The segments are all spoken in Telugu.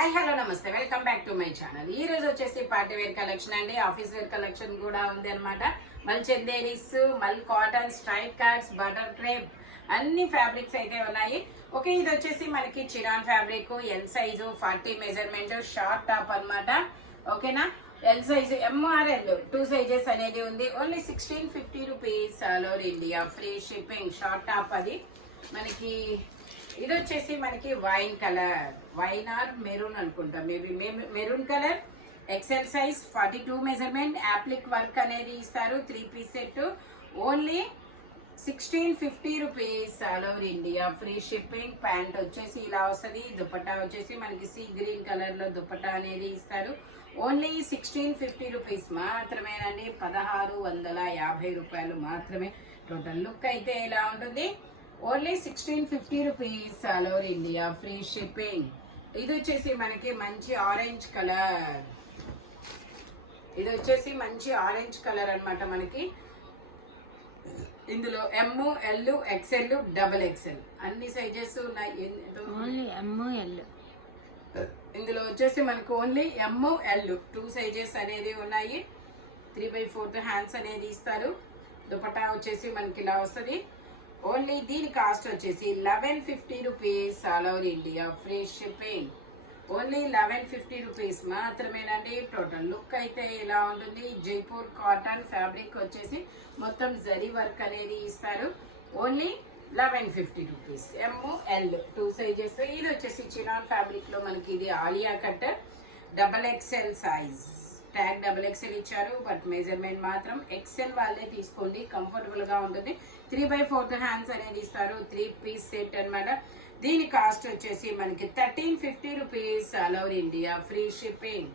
హాయ్ హలో నమస్తే, welcome back to my channel. ఈ రోజు వచ్చేసి పార్టీ వేర్ కలెక్షన్ అండి, ఆఫీస్ వేర్ కలెక్షన్ కూడా ఉంది అనమాట. మల్ చందేరీస్, మల్ cotton, straight cards, butter crepe అన్ని ఫ్యాబ్రిక్స్ అయితే ఉన్నాయి. ఓకే, ఇది వచ్చేసి మనకి Chiran fabric, L size 40 measurement, short top అనమాట. ఓకేనా, ఎల్ సైజు ఎంఆర్ఎల్ 2 సైజెస్ అనేది ఉంది. Only 1650 rupees all over India, free shipping. Short top అది మనకి. ఇది వచ్చేసి మనకి wine colour, wine or maroon అనుకుంటా, maybe maroon colour, XL size, 42 measurement, applique work అనేది ఇస్తారు. 3 piece set, only 1650 rupees all over India, free shipping. Pant వచ్చేసి ఇలా వస్తుంది. దుపట్టా వచ్చేసి మనకి సీ గ్రీన్ కలర్ లో దుపట్టా అనేది ఇస్తారు. ఓన్లీ 1650 రూపీస్ మాత్రమేనండి, 1650 రూపాయలు మాత్రమే. టోటల్ లుక్ అయితే ఇలా ఉంటుంది. Only 1650 rupees all over India, free shipping. ఇది వచ్చేసి మనకి మంచి ఆరెంజ్ కలర్, ఇది వచ్చేసి మంచి ఆరెంజ్ కలర్ అన్నమాట. మనకి ఇందులో M, L, XL, double XL అన్ని సైజెస్ ఉన్నాయి. ఇందులో వచ్చేసి మనకు ఓన్లీ ఎమ్, ఎల్ 2 సైజెస్ అనేది ఉన్నాయి. 3/4 హ్యాండ్స్ అనేది ఇస్తారు. దుపట్టా వచ్చేసి మనకి ఇలా వస్తుంది. ఓన్లీ దీని కాస్ట్ వచ్చేసి 1150 rupees all over India, free shipping. Only 1150 rupees మాత్రమేనండి. టోటల్ లుక్ అయితే ఇలా ఉంటుంది. జైపూర్ కాటన్ ఫ్యాబ్రిక్ వచ్చేసి మొత్తం జరీ వర్క్ అనేది ఇస్తారు. ఓన్లీ 1150 రూపీస్, ఎమ్, ఎల్ 2 సైజెస్. ఇది వచ్చేసి చినాన్ ఫ్యాబ్రిక్ లో మనకి ఇది Alia cut, double XL size. Tag double XL ఇచ్చారు, బట్ మెజర్మెంట్ మాత్రం ఎక్స్ఎల్ వాళ్ళే తీసుకోండి, కంఫర్టబుల్ గా ఉంటుంది. 3/4 హ్యాండ్స్ అనేది ఇస్తారు. 3 పీస్ సెట్ అనమాట. దీని కాస్ట్ వచ్చేసి మనకి 1350 rupees all over India, free shipping.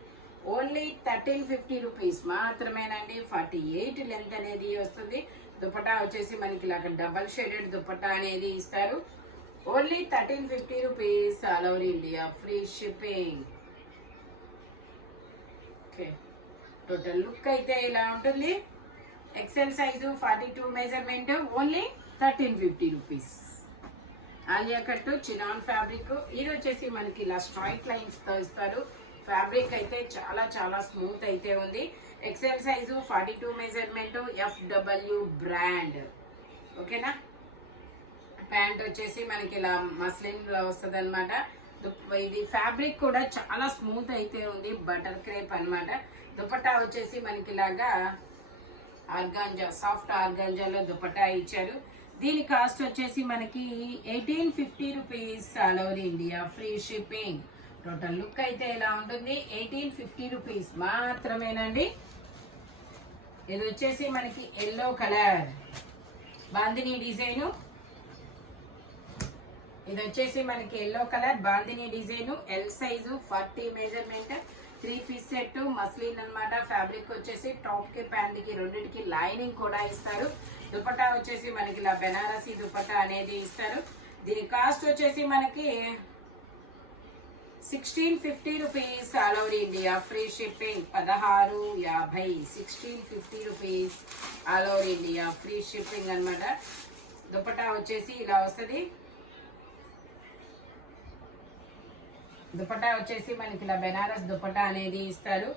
Only 1350 rupees మాత్రమేనండి. 48 లెంత్ అనేది వస్తుంది. దుపట్టా వచ్చేసి మనకి ఇలాగ డబల్ షేడెడ్ దుపట్టా అనేది ఇస్తారు. Only 1350 rupees all over India, free shipping. Okay, total look అయితే ఇలా ఉంటుంది. XL size, 42 measurement, only 1350 rupees. Alia cut, chinon fabric. ఇది వచ్చేసి మనకి ఇలా స్ట్రైట్ లైన్స్ తో ఇస్తారు. ఫ్యాబ్రిక్ అయితే చాలా చాలా స్మూత్ అయితే ఉంది. XL size, 42 measurement, FW brand. ఓకేనా, ప్యాంట్ వచ్చేసి మనకి ఇలా మస్లిన్ లో వస్తుంది అనమాట. ఇది ఫ్యాబ్రిక్ కూడా చాలా స్మూత్ అయితే ఉంది, బటర్ క్రేప్ అన్నమాట. దుపట్టా వచ్చేసి మనకి ఇలాగా ఆర్గాంజా, సాఫ్ట్ ఆర్గాంజాలో దుపట్టా ఇచ్చారు. దీని కాస్ట్ వచ్చేసి మనకి 1850 rupees all over India, free shipping. Total look అయితే ఇలా ఉంటుంది. 1850 రూపీస్ మాత్రమేనండి. ఇది వచ్చేసి మనకి ఎల్లో కలర్ బాందిని డిజైన్. ఇది వచ్చేసి మనకి yellow colour bandhani design, L size, 40 measurement, 3 piece set, muslin అన్నమాట. ఫ్యాబ్రిక్ వచ్చేసి టాప్ కి ప్యాంట్ కి రెండింటికి లైనింగ్ కూడా ఇస్తారు. దుపట్టా వచ్చేసి మనకి ఇలా బెనారసీ దుపట్టా అనేది ఇస్తారు. దీని కాస్ట్ వచ్చేసి మనకి 1650 rupees all over India, free shipping. 1650, 1650 rupees all over India, free shipping అన్నమాట. దుపట్టా వచ్చేసి ఇలా వస్తుంది. దుపట్టా వచ్చేసి మనకి ఇలా బెనారస్ దుపట్టా అనేది ఇస్తారు.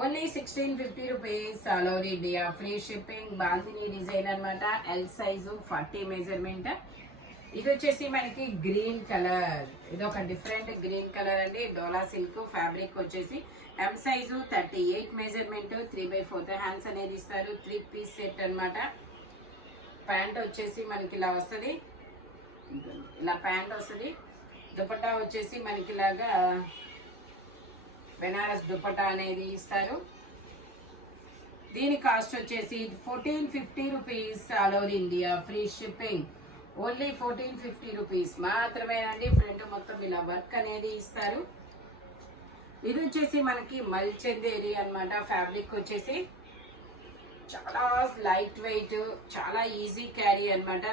Only 1650 rupees all over India, free shipping. Bandhani design అనమాట. L size, 40 measurement. ఇది వచ్చేసి మనకి గ్రీన్ కలర్, ఇది ఒక డిఫరెంట్ గ్రీన్ కలర్ అండి. డోలా సిల్క్ ఫ్యాబ్రిక్ వచ్చేసి ఎం సైజు, 38 మెజర్మెంట్, 3/4 హ్యాండ్స్ అనేది ఇస్తారు. 3 పీస్ సెట్ అనమాట. ప్యాంట్ వచ్చేసి మనకి ఇలా వస్తుంది, ఇలా ప్యాంట్ వస్తుంది. దుపట్టా వచ్చేసి మనకి ఇలాగా బెనారస్ దుపట్టా అనేది ఇస్తారు. దీని కాస్ట్ వచ్చేసి 1450 rupees all over India, free shipping. Only 1450 rupees మాత్రమేనండి. ఫ్రంట్ మొత్తం ఇలా వర్క్ అనేది ఇస్తారు. ఇది వచ్చేసి మనకి మల్ చందేరి అన్నమాట. ఫ్యాబ్రిక్ వచ్చేసి చాలా లైట్ వెయిట్, చాలా ఈజీ క్యారీ అన్నమాట.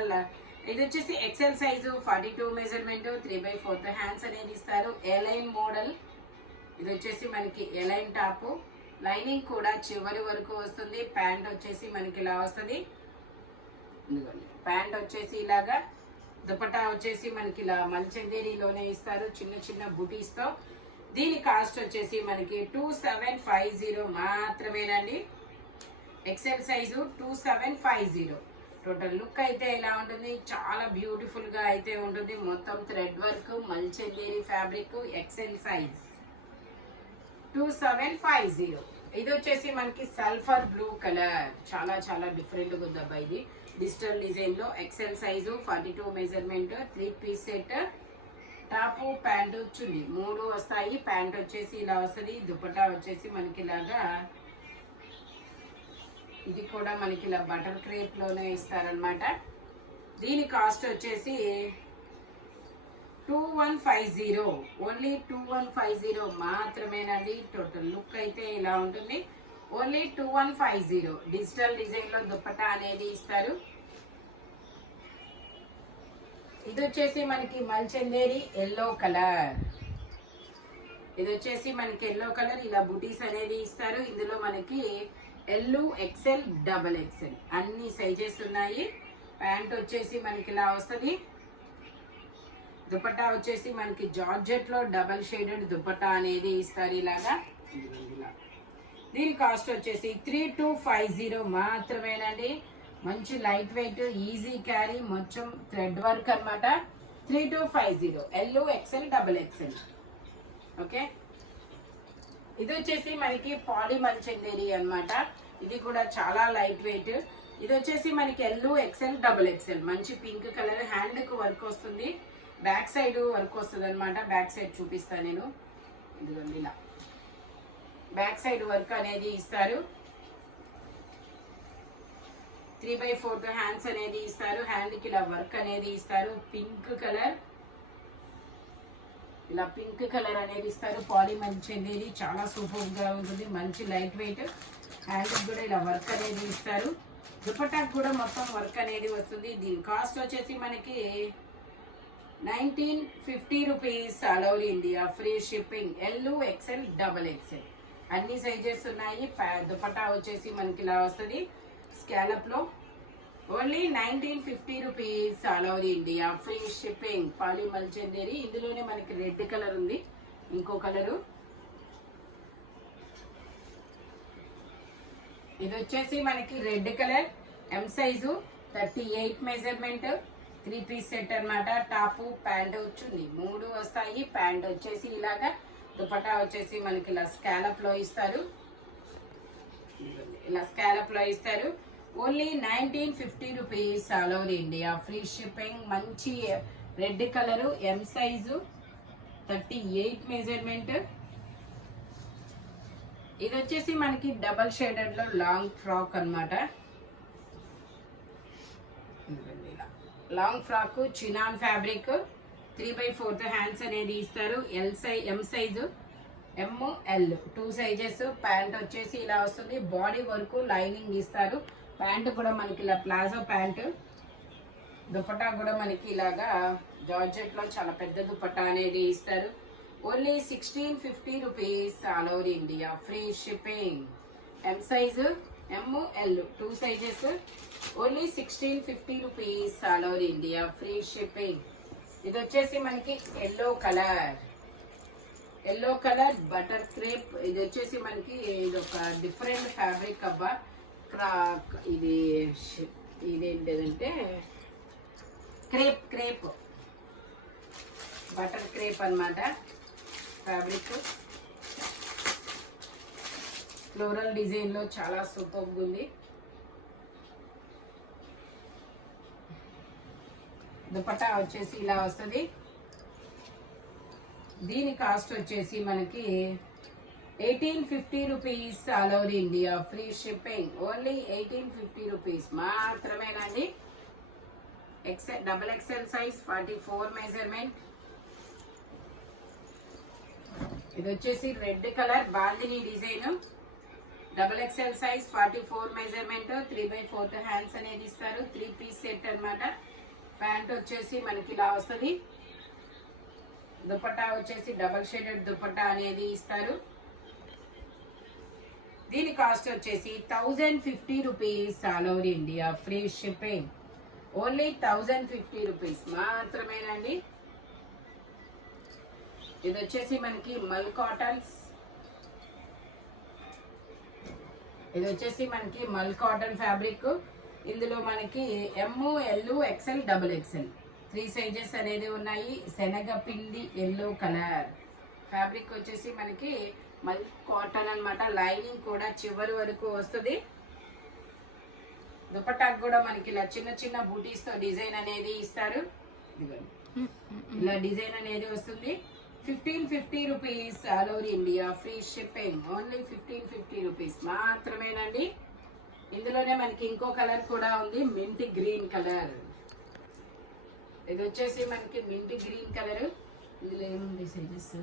ఇది వచ్చేసి ఎక్సెల్ సైజు, 42 మెజర్మెంట్, 3/4 హ్యాండ్స్ అనేది ఇస్తారు. A line model. ఇది వచ్చేసి మనకి ఎలైన్ టాప్, లైనింగ్ కూడా చివరి వరకు వస్తుంది. ప్యాంట్ వచ్చేసి మనకి ఇలా వస్తుంది. ప్యాంట్ వచ్చేసి ఇలాగా, దుపట్టా వచ్చేసి మనకి ఇలా మల్ చందేరీలోనే ఇస్తారు, చిన్న చిన్న బుటీస్ తో. దీని కాస్ట్ వచ్చేసి మనకి 2750 మాత్రమేనండి. XL size 2750. టోటల్ లుక్ అయితే ఇలా ఉంటుంది, చాలా బ్యూటిఫుల్ గా అయితే ఉంటుంది. మొత్తం thread work, మల్చెందేరి fabric, XL size 2750. ఇది వచ్చేసి మనకి సల్ఫర్ బ్లూ కలర్, చాలా చాలా డిఫరెంట్ గా ఉందబ్బా. ఇది డిజిటల్ డిజైన్ లో XL size 42 measurement, 3 piece set, top pant chunni 3 వస్తాయి. ప్యాంట్ వచ్చేసి ఇలా వస్తుంది, దుపట్టా వచ్చేసి మనకి ఇలాగా, ఇది కూడా మనకి ఇలా బటర్ క్రేప్ లోనే ఇస్తారనమాట. దీని కాస్ట్ వచ్చేసి 2150, ఓన్లీ 2150 మాత్రమేనండి. టోటల్ లుక్ అయితే ఇలా ఉంటుంది, ఓన్లీ 2150. డిజిటల్ డిజైన్ లో దుపట్టా అనేది ఇస్తారు. ఇది వచ్చేసి మనకి మల్చందేరి ఎల్లో కలర్, ఇది వచ్చేసి మనకి ఎల్లో కలర్, ఇలా బుటీస్ అనేది ఇస్తారు. ఇందులో మనకి ఎల్, ఎక్సెల్, డబల్ ఎక్సెల్ అన్ని సైజెస్ ఉన్నాయి. ప్యాంట్ వచ్చేసి మనకి ఇలా వస్తుంది. దుపట్టా వచ్చేసి మనకి జార్జెట్ లో డబల్ షేడెడ్ దుపట్టా అనేది ఇస్తారు ఇలాగా. దీని కాస్ట్ వచ్చేసి 3250 మాత్రమేనండి. మంచి లైట్ వెయిట్, ఈజీ క్యారీ, మొత్తం థ్రెడ్ వర్క్ అనమాట. 3250, L, XL, double XL. Okay, ఇది వచ్చేసి మనకి పాలి మల్చందేరి అనమాట. ఇది కూడా చాలా లైట్ వెయిట్. ఇది వచ్చేసి మనకి ఎల్, ఎక్సెల్, డబుల్ ఎక్సెల్. మంచి పింక్ కలర్, హ్యాండ్ కు వర్క్ వస్తుంది, బ్యాక్ సైడ్ వర్క్ వస్తుంది అనమాట. బ్యాక్ సైడ్ చూపిస్తాను నేను, ఇదిగోండి ఇలా బ్యాక్ సైడ్ వర్క్ అనేది ఇస్తారు. 3/4 హ్యాండ్స్ అనేది ఇస్తారు. హ్యాండ్ కి ఇలా వర్క్ అనేది ఇస్తారు. పింక్ కలర్, ఇలా పింక్ కలర్ అనేది ఇస్తారు. పాలి మల్చందేరి చాలా సూపర్ గా ఉంటుంది, మంచి లైట్ వెయిట్. హ్యాండ్ కూడా ఇలా వర్క్ అనేది ఇస్తారు. దుపట్టాకు కూడా మొత్తం వర్క్ అనేది వస్తుంది. దీని కాస్ట్ వచ్చేసి మనకి 1950 rupees. All over India free shipping. L, XL, double XL అన్ని సైజెస్ ఉన్నాయి. దుపట్టా వచ్చేసి మనకి ఇలా వస్తుంది స్కాలప్ లో, only 1950 rupees. All over India free shipping. Poly మల్చందేరి. ఇందులోనే మనకి రెడ్ కలర్ ఉంది, ఇంకో కలరు. ఇది వచ్చేసి మనకి red colour, M size, 38 measurement, 3 piece set అనమాట. టాప్ ప్యాంట్ చున్నీ 3 వస్తాయి. ప్యాంట్ వచ్చేసి ఇలాగా, దుపట్టా వచ్చేసి మనకి ఇలా స్కాలప్ లో ఇస్తారు, ఇలా స్కాలప్ లో ఇస్తారు. Only 1950 rupees. All over India free shipping. మంచి red colour, M size, 38 measurement. ఇది వచ్చేసి మనకి డబల్ షేడెడ్ లో లాంగ్ ఫ్రాక్ అనమాట. Long frock, chinon fabric, 3/4 hands అనేది ఇస్తారు. M size, M, L 2 sizes. Pant వచ్చేసి ఇలా వస్తుంది. బాడీ వర్క్, లైనింగ్ ఇస్తారు. ప్యాంట్ కూడా మనకి ఇలా ప్లాజో ప్యాంట్. దుపట్టా కూడా మనకి ఇలాగా జార్జెట్ లో చాలా పెద్ద దుపట్టా అనేది ఇస్తారు. Only 1650 rupees. All over India free shipping. M size, M, L 2 sizes. Only 1650 rupees. All over India free shipping. ఇది వచ్చేసి మనకి yellow colour, yellow colour butter crepe. ఇది వచ్చేసి మనకి ఇది ఒక డిఫరెంట్ ఫ్యాబ్రిక్ అబ్బా. ఇది ఇదేంటిదంటే క్రేప్ బటర్ క్రేప్ అన్నమాట. ఫ్యాబ్రిక్ ఫ్లోరల్ డిజైన్ లో చాలా సూపర్ ఉంది. దుపట్టా వచ్చేసి ఇలా వస్తుంది. దీని కాస్ట్ వచ్చేసి మనకి 1850 rupees. All over India free shipping. Only 1850 rupees మాత్రమేనండి. XL, double XL size, 44 measurement. ఇది వచ్చేసి red colour bandhani design, double XL size, 44 measurement, 3/4 hands అనేది ఇస్తారు. 3 పీస్ సెట్ అన్నమాట. ప్యాంట్ వచ్చేసి మనకి ఇలా వస్తుంది. దుపట్టా వచ్చేసి డబల్ షేడెడ్ దుపట్టా అనేది ఇస్తారు. దీని కాస్ట్ వచ్చేసి 1050 rupees. All over India free shipping. Only 1050 rupees మాత్రమేనండి. ఇది వచ్చేసి మనకి మల్ కాటన్స్, ఇది వచ్చేసి మనకి మల్ కాటన్ ఫ్యాబ్రిక్. ఇందులో మనకి M, L, XL, double XL 3 sizes అనేది ఉన్నాయి. శనగపిండి ఎల్లో కలర్ ఫ్యాబ్రిక్ వచ్చేసి మనకి మల్ కాటన్ అన్నమాట. లైనింగ్ కూడా చివరి వరకు వస్తుంది. దుపట్టాకు కూడా మనకి ఇలా చిన్న చిన్న బూటీస్ తో డిజైన్ అనేది ఇస్తారు. ఇలా డిజైన్ అనేది వస్తుంది. 1550 rupees all over India, free shipping. Only 1550 rupees మాత్రమేనండి. ఇందులోనే మనకి ఇంకో కలర్ కూడా ఉంది, మింట్ గ్రీన్ కలర్. ఇది వచ్చేసి మనకి మింట్ గ్రీన్ కలర్. ఇందులో ఏముంది సైజెస్?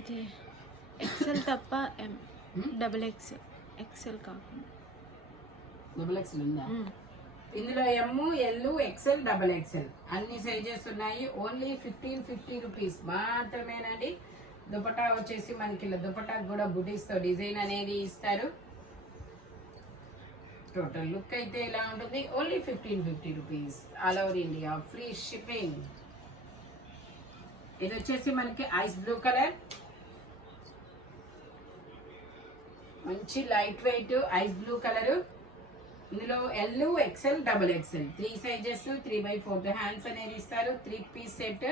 ఇది ఎక్సెల్ తప్ప ఎం, డబుల్ ఎక్సెల్, ఎక్సెల్ కాకుండా డబుల్ ఎక్సెల్ ఉందా? ఇందులో M, L, XL, double XL అన్ని సైజెస్ ఉన్నాయి. ఓన్లీ 1550 రూపీస్ మాత్రమేనండి. దుపట్టా వచ్చేసి మనకి ఇలా దుపట్టాకు కూడా బుటీస్ తో డిజైన్ అనేది ఇస్తారు. టోటల్ లుక్ అయితే ఇలా ఉంటుంది. Only 1550 rupees all over India, free shipping. ఇది వచ్చేసి మనకి ఐస్ బ్లూ కలర్, మంచి light weight ice blue colour. ఇందులో L, XL, double XL 3 sizes, 3/4 hands అనేది ఇస్తారు. 3 పీస్ సెట్.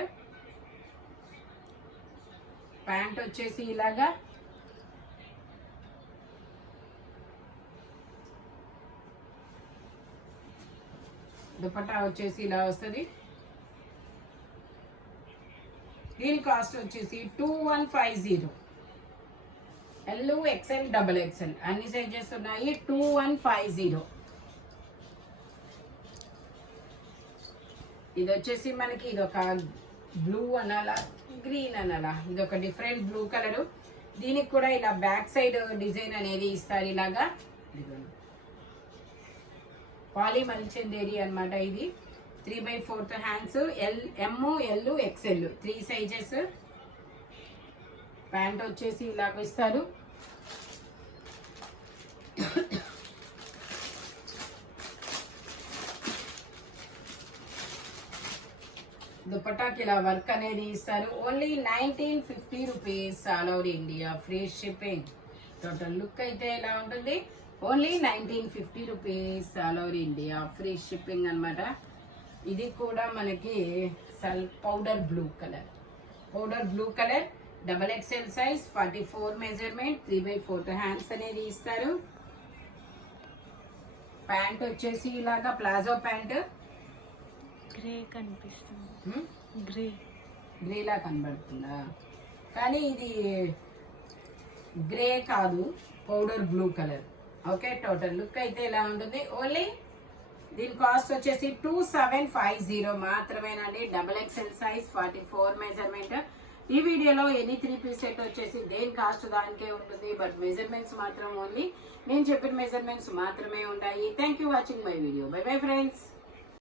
ప్యాంట్ వచ్చేసి ఇలాగా, దుపట్టా వచ్చేసి ఇలా వస్తుంది. దీని కాస్ట్ వచ్చేసి 2150. ఎల్, ఎక్సెల్, డబుల్ ఎక్సెల్ అన్ని సైజెస్ ఉన్నాయి. 2150. ఇది వచ్చేసి మనకి ఇదొక బ్లూ అనాలా, గ్రీన్ అనాలా, ఇదొక డిఫరెంట్ బ్లూ కలర్. దీనికి కూడా ఇలా బ్యాక్ సైడ్ డిజైన్ అనేది ఇస్తారు. ఇలాగా పాలీ మల్చందేరి అన్నమాట. ఇది 3/4 hands, M, L, XL 3 sizes. Pant వచ్చేసి ఇలాగ ఇస్తారు. దుపట్టాకి ఇలా వర్క్ అనేది ఇస్తారు. Only 1950 rupees all over India, free shipping. Total look అయితే ఇలా ఉంటుంది. Only 1950 rupees all over India, free shipping అనమాట. ఇది కూడా మనకి powder blue colour, powder blue colour, double XL size, 44 measurement, 3/4 hands అనేది ఇస్తారు. ప్యాంట్ వచ్చేసి ఇలాగా ప్లాజో ప్యాంట్. గ్రే కనిపిస్తుంది, గ్రేలా కనబడుతుందా? కానీ ఇది గ్రే కాదు, powder blue colour. Okay, total look అయితే ఇలా ఉంటుంది. ఓన్లీ దీని కాస్ట్ వచ్చేసి 2750 మాత్రమేనండి. Double XL size, 44 measurement. ఈ వీడియోలో ఎనీ 3 పీస్ సెట్ వచ్చేసి దేని కాస్ట్ దానికే ఉంటుంది. బట్ మెజర్మెంట్స్ మాత్రం ఓన్లీ నేను చెప్పిన మెజర్మెంట్స్ మాత్రమే ఉంటాయి. Thank you watching my video. By bye friends.